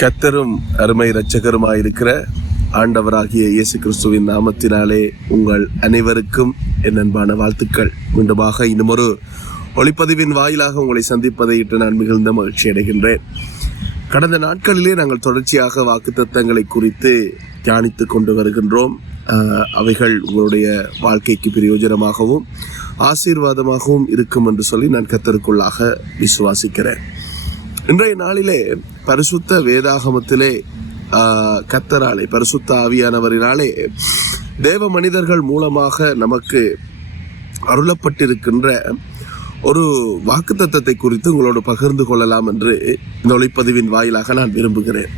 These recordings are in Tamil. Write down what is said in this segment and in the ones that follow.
கர்த்தரும் அருமை இரட்சகருமாயிருக்கிற ஆண்டவராகிய இயேசு கிறிஸ்துவின் நாமத்தினாலே உங்கள் அனைவருக்கும் என் அன்பான வாழ்த்துக்கள். மீண்டுமாக இன்னுமொரு ஒளிப்பதிவின் வாயிலாக உங்களை சந்திப்பதை இட்டு நான் மிகுந்த மகிழ்ச்சி அடைகின்றேன். கடந்த நாட்களிலே நாங்கள் தொடர்ச்சியாக வாக்குத்தத்தங்களை குறித்து தியானித்து கொண்டு வருகின்றோம். அவைகள் உங்களுடைய வாழ்க்கைக்கு பிரயோஜனமாகவும் ஆசீர்வாதமாகவும் இருக்கும் என்று சொல்லி நான் கர்த்தருக்குள்ளாக விசுவாசிக்கிறேன். இன்றைய நாளிலே பரிசுத்த வேதாகமத்திலே கர்த்தராலே பரிசுத்த ஆவியானவரினாலே தேவ மனிதர்கள் மூலமாக நமக்கு அருளப்பட்டிருக்கின்ற ஒரு வாக்குத்தத்தத்தை குறித்து உங்களோடு பகிர்ந்து கொள்ளலாம் என்று இந்த ஒளிப்பதிவின் வாயிலாக நான் விரும்புகிறேன்.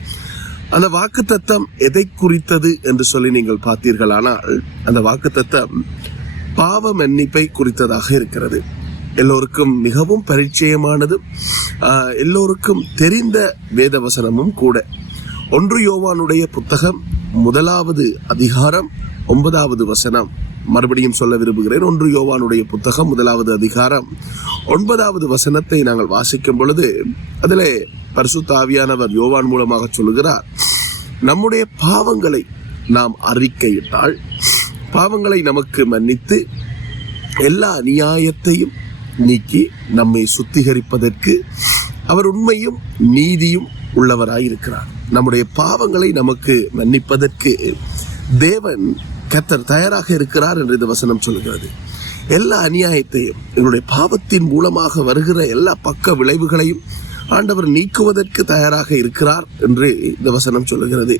அந்த வாக்குத்தத்தம் எதை குறித்தது என்று சொல்லி நீங்கள் பார்த்தீர்களானால், அந்த வாக்குத்தத்தம் பாவ மன்னிப்பை குறித்ததாக இருக்கிறது. எல்லோருக்கும் மிகவும் பரிச்சயமானது, எல்லோருக்கும் தெரிந்த வேத வசனமும் கூட. 1 யோவானுடைய புத்தகம் 1வது அதிகாரம் 9வது வசனம். மறுபடியும் சொல்ல விரும்புகிறேன். 1 யோவானுடைய புத்தகம் 1வது அதிகாரம் 9வது வசனத்தை நாங்கள் வாசிக்கும் பொழுது அதிலே பரிசுத்த ஆவியானவர் யோவான் மூலமாக சொல்லுகிறார், நம்முடைய பாவங்களை நாம் அறிக்கையிட்டால் பாவங்களை நமக்கு மன்னித்து எல்லா அநியாயத்தையும் நீக்கி நம்மை சுத்திகரிப்பதற்கு அவர் உண்மையும் நீதியும் உள்ளவராயிருக்கிறார். நம்முடைய பாவங்களை நமக்கு மன்னிப்பதற்கு தேவன் கர்த்தர் தயாராக இருக்கிறார் என்று இந்த வசனம் சொல்கிறது. எல்லா அநியாயத்தையும், எங்களுடைய பாவத்தின் மூலமாக வருகிற எல்லா பக்க விளைவுகளையும் ஆண்டவர் நீக்குவதற்கு தயாராக இருக்கிறார் என்று இந்த வசனம் சொல்லுகிறது.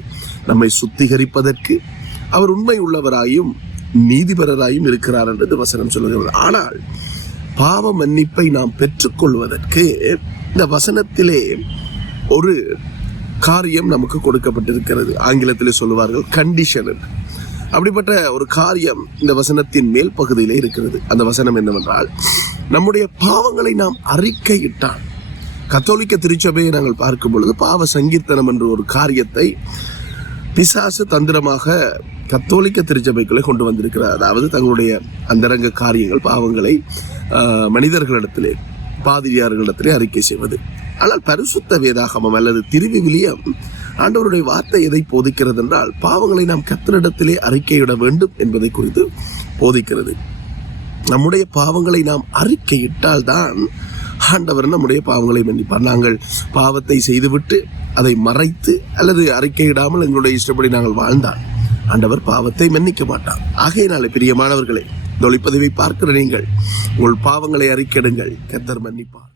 நம்மை சுத்திகரிப்பதற்கு அவர் உண்மை உள்ளவராயும் நீதிபரராயும் இருக்கிறார் என்று இந்த வசனம் சொல்லுகிறது. ஆனால் பாவ மன்னிப்பை நாம் பெற்றுக்கொள்வதற்கு இந்த வசனத்திலே ஒரு காரியம் நமக்கு கொடுக்கப்பட்டிருக்கிறது. ஆங்கிலத்திலே சொல்லுவார்கள் கண்டிஷன். அப்படிப்பட்ட ஒரு காரியம் இந்த வசனத்தின் மேல் பகுதியிலே இருக்கிறது. அந்த வசனம் என்னவென்றால், நம்முடைய பாவங்களை நாம் அறிக்கையிட்டால். கத்தோலிக்க திருச்சபையை நாங்கள் பார்க்கும் பொழுது பாவ சங்கீர்த்தனம் என்ற ஒரு காரியத்தை பிசாசு தந்திரமாக கத்தோலிக்க திருச்சபைக்குள்ளே கொண்டு வந்திருக்கிறார். அதாவது தங்களுடைய அந்தரங்க காரியங்கள், பாவங்களை மனிதர்களிடத்திலே, பாதிரியார்களிடத்திலே அறிக்கை செய்வது. ஆனால் பரிசுத்த வேதாகமம் அல்லது திருவிவிலியம் ஆண்டவருடைய வார்த்தை எதை போதிக்கிறது என்றால், பாவங்களை நாம் கர்த்தரிடத்திலே அறிக்கையிட வேண்டும் என்பதை குறித்து போதிக்கிறது. நம்முடைய பாவங்களை நாம் அறிக்கையிட்டால் தான் ஆண்டவர் நம்முடைய பாவங்களை மன்னிப்பார். நாங்கள் பாவத்தை செய்துவிட்டு அதை மறைத்து அல்லது அறிக்கையிடாமல் எங்களுடைய இஷ்டப்படி நாங்கள் வாழ்ந்தால் ஆண்டவர் பாவத்தை மன்னிக்க மாட்டார். ஆகையினாலே பிரியமானவர்களே, இந்த ஒளிப்பதிவை பார்க்கிற நீங்கள் உங்கள் பாவங்களை அறிக்கையிடுங்கள், கர்த்தர் மன்னிப்பார்.